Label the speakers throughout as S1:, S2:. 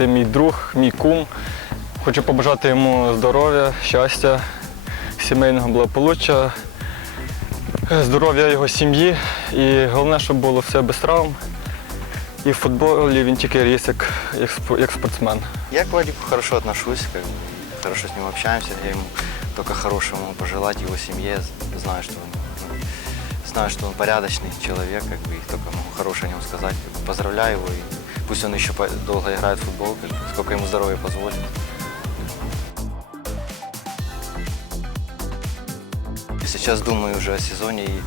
S1: це мій друг, мій кум. Хочу побажати йому здоров'я, щастя, сімейного благополуччя, е, здоров'я його сім'ї. І головне, щоб було все без травм. І в футболі він тільки ріс як, як, спо- як спортсмен.
S2: Я к Вадику хорошо отношусь, как бы, хорошо с ним общаемся. Я ему только хорошего могу пожелать его семье. Знаю, что он, ну, знаю, что он порядочный человек, как бы, и только могу хорошее о нем сказать. Как бы, поздравляю его, и пусть он еще по- долго играет в футбол, как бы, сколько ему здоровья позволит. Сейчас думаю уже о сезоне и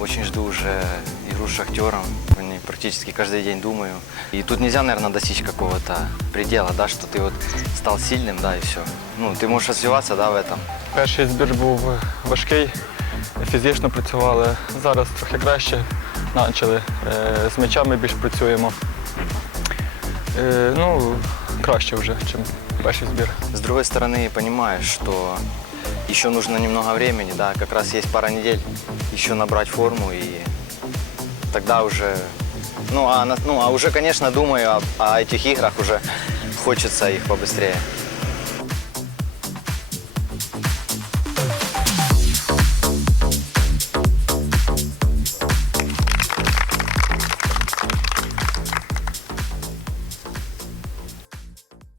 S2: очень жду уже игру с Шахтером. О ней практически каждый день думаю. И тут нельзя, наверное, достичь какого-то предела, да, что ты вот стал сильным, да, и все. Ну, ты можешь развиваться, да, в этом.
S1: Перший збір був важкий, фізично працювали. Зараз трохи краще почали. Е, З м'ячами більш працюємо. Е, Ну, краще вже, ніж перший збір.
S2: С другой стороны, понимаешь, что еще нужно немного времени, да, как раз есть пара недель еще набрать форму и тогда уже, ну, а, на- ну, а уже, конечно, думаю об- о этих играх, уже хочется их побыстрее.